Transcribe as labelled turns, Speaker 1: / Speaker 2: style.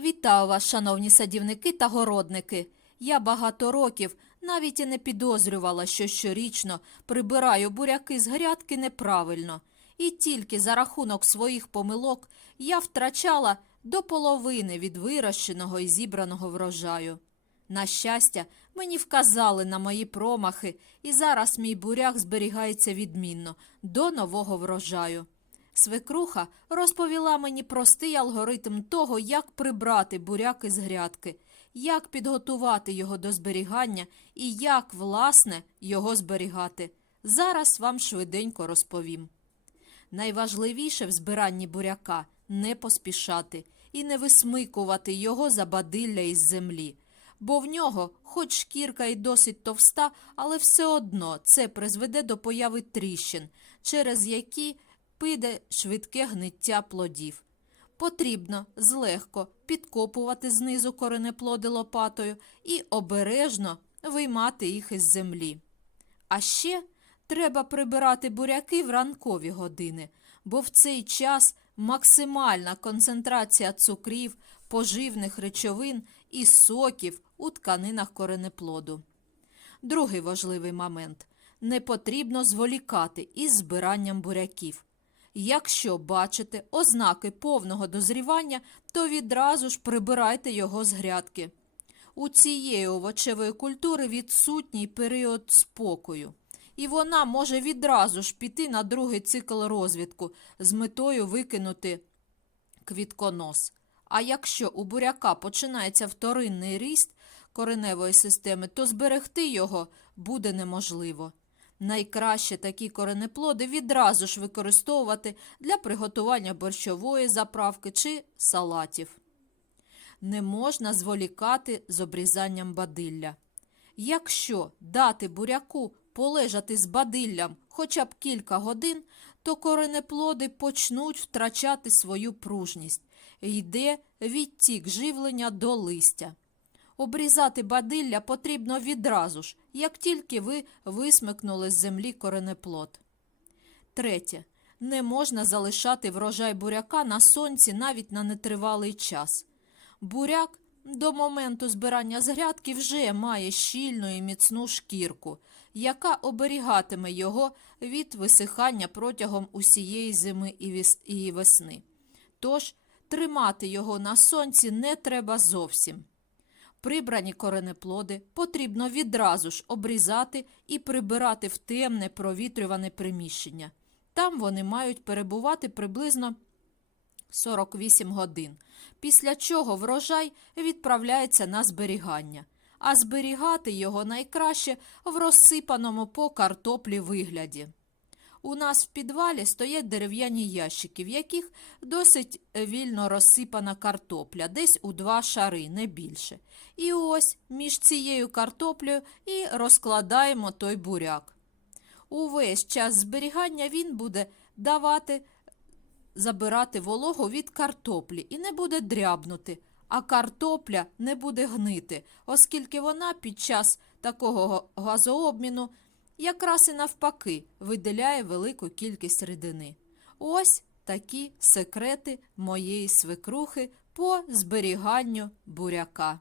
Speaker 1: Вітаю вас, шановні садівники та городники. Я багато років навіть і не підозрювала, що щорічно прибираю буряки з грядки неправильно, і тільки за рахунок своїх помилок я втрачала до половини від вирощеного і зібраного врожаю. На щастя, мені вказали на мої промахи, і зараз мій буряк зберігається відмінно до нового врожаю. Свекруха розповіла мені простий алгоритм того, як прибрати буряк із грядки, як підготувати його до зберігання і як, власне, його зберігати. Зараз вам швиденько розповім. Найважливіше в збиранні буряка не поспішати і не висмикувати його за бадилля із землі, бо в нього, хоч шкірка і досить товста, але все одно це призведе до появи тріщин, через які піде швидке гниття плодів. Потрібно злегко підкопувати знизу коренеплоди лопатою і обережно виймати їх із землі. А ще треба прибирати буряки в ранкові години, бо в цей час максимальна концентрація цукрів, поживних речовин і соків у тканинах коренеплоду. Другий важливий момент не потрібно зволікати із збиранням буряків. Якщо бачите ознаки повного дозрівання, то відразу ж прибирайте його з грядки. У цієї овочевої культури відсутній період спокою, і вона може відразу ж піти на другий цикл розвідку з метою викинути квітконос. А якщо у буряка починається вторинний ріст кореневої системи, то зберегти його буде неможливо. Найкраще такі коренеплоди відразу ж використовувати для приготування борщової заправки чи салатів. Не можна зволікати з обрізанням бадилля. Якщо дати буряку полежати з бадиллям хоча б кілька годин, то коренеплоди почнуть втрачати свою пружність. Йде відтік живлення до листя. Обрізати бадилля потрібно відразу ж, як тільки ви висмикнули з землі коренеплод. Третє. Не можна залишати врожай буряка на сонці навіть на нетривалий час. Буряк до моменту збирання з грядки вже має щільну і міцну шкірку, яка оберігатиме його від висихання протягом усієї зими і весни. Тож тримати його на сонці не треба зовсім. Прибрані коренеплоди потрібно відразу ж обрізати і прибирати в темне провітрюване приміщення. Там вони мають перебувати приблизно 48 годин, після чого врожай відправляється на зберігання, а зберігати його найкраще в розсипаному по картоплі вигляді. У нас в підвалі стоять дерев'яні ящики, в яких досить вільно розсипана картопля, десь у два шари, не більше. І ось між цією картоплею і розкладаємо той буряк. Увесь час зберігання він буде давати забирати вологу від картоплі і не буде дрябнути, а картопля не буде гнити, оскільки вона під час такого газообміну якраз і навпаки виділяє велику кількість рідини. Ось такі секрети моєї свекрухи по зберіганню буряка.